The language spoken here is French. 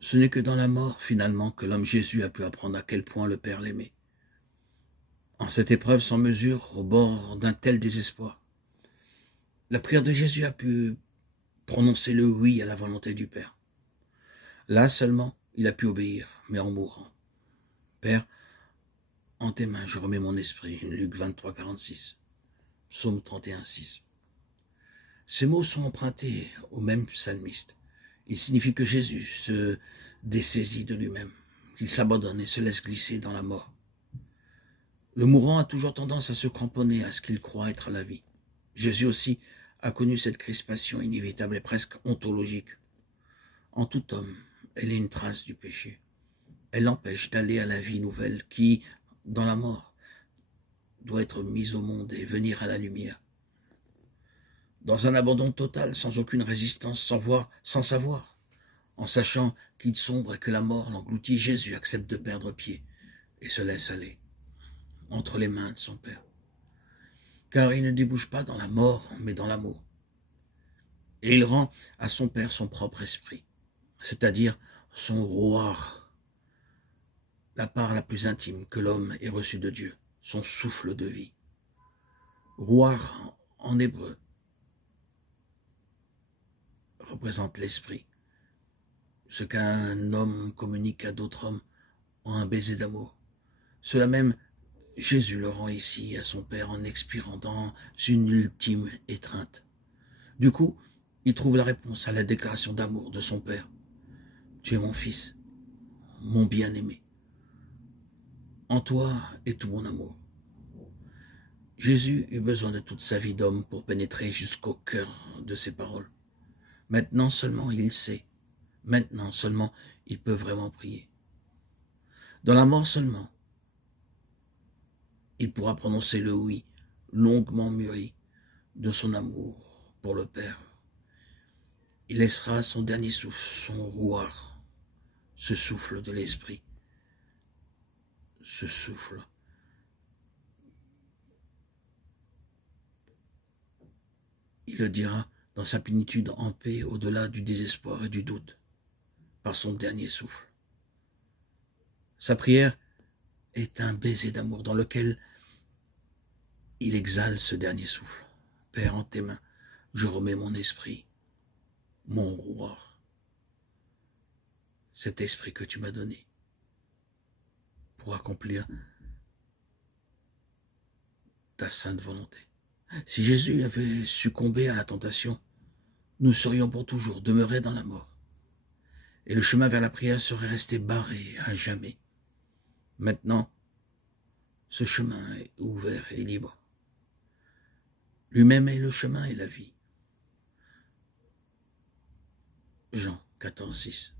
Ce n'est que dans la mort, finalement, que l'homme Jésus a pu apprendre à quel point le Père l'aimait. En cette épreuve sans mesure, au bord d'un tel désespoir, la prière de Jésus a pu prononcer le oui à la volonté du Père. Là seulement, il a pu obéir, mais en mourant. Père, en tes mains, je remets mon esprit. Luc 23, 46. Psaume 31, 6. Ces mots sont empruntés au même psalmiste. Ils signifient que Jésus se dessaisit de lui-même, qu'il s'abandonne et se laisse glisser dans la mort. Le mourant a toujours tendance à se cramponner à ce qu'il croit être la vie. Jésus aussi a connu cette crispation inévitable et presque ontologique. En tout homme, elle est une trace du péché. Elle l'empêche d'aller à la vie nouvelle qui, dans la mort, doit être mise au monde et venir à la lumière. Dans un abandon total, sans aucune résistance, sans savoir, en sachant qu'il sombre et que la mort l'engloutit, Jésus accepte de perdre pied et se laisse aller entre les mains de son Père. Car il ne débouche pas dans la mort, mais dans l'amour. Et il rend à son Père son propre esprit, c'est-à-dire son roar, la part la plus intime que l'homme ait reçue de Dieu, son souffle de vie. Roar en hébreu représente l'esprit, ce qu'un homme communique à d'autres hommes en un baiser d'amour. Cela même, Jésus le rend ici à son Père en expirant dans une ultime étreinte. Du coup, il trouve la réponse à la déclaration d'amour de son Père. Tu es mon fils, mon bien-aimé. En toi est tout mon amour. Jésus eut besoin de toute sa vie d'homme pour pénétrer jusqu'au cœur de ses paroles. Maintenant seulement il sait. Maintenant seulement il peut vraiment prier. Dans la mort seulement, il pourra prononcer le oui, longuement mûri, de son amour pour le Père. Il laissera son dernier souffle, son rouard, ce souffle de l'esprit, ce souffle. Il le dira dans sa plénitude en paix au-delà du désespoir et du doute, par son dernier souffle. Sa prière est un baiser d'amour dans lequel il exhale ce dernier souffle. Père, en tes mains, je remets mon esprit, mon rouard, cet esprit que tu m'as donné pour accomplir ta sainte volonté. Si Jésus avait succombé à la tentation, nous serions pour toujours demeurés dans la mort. Et le chemin vers la prière serait resté barré à jamais. Maintenant, ce chemin est ouvert et libre. Lui-même est le chemin et la vie. Jean 14, 6.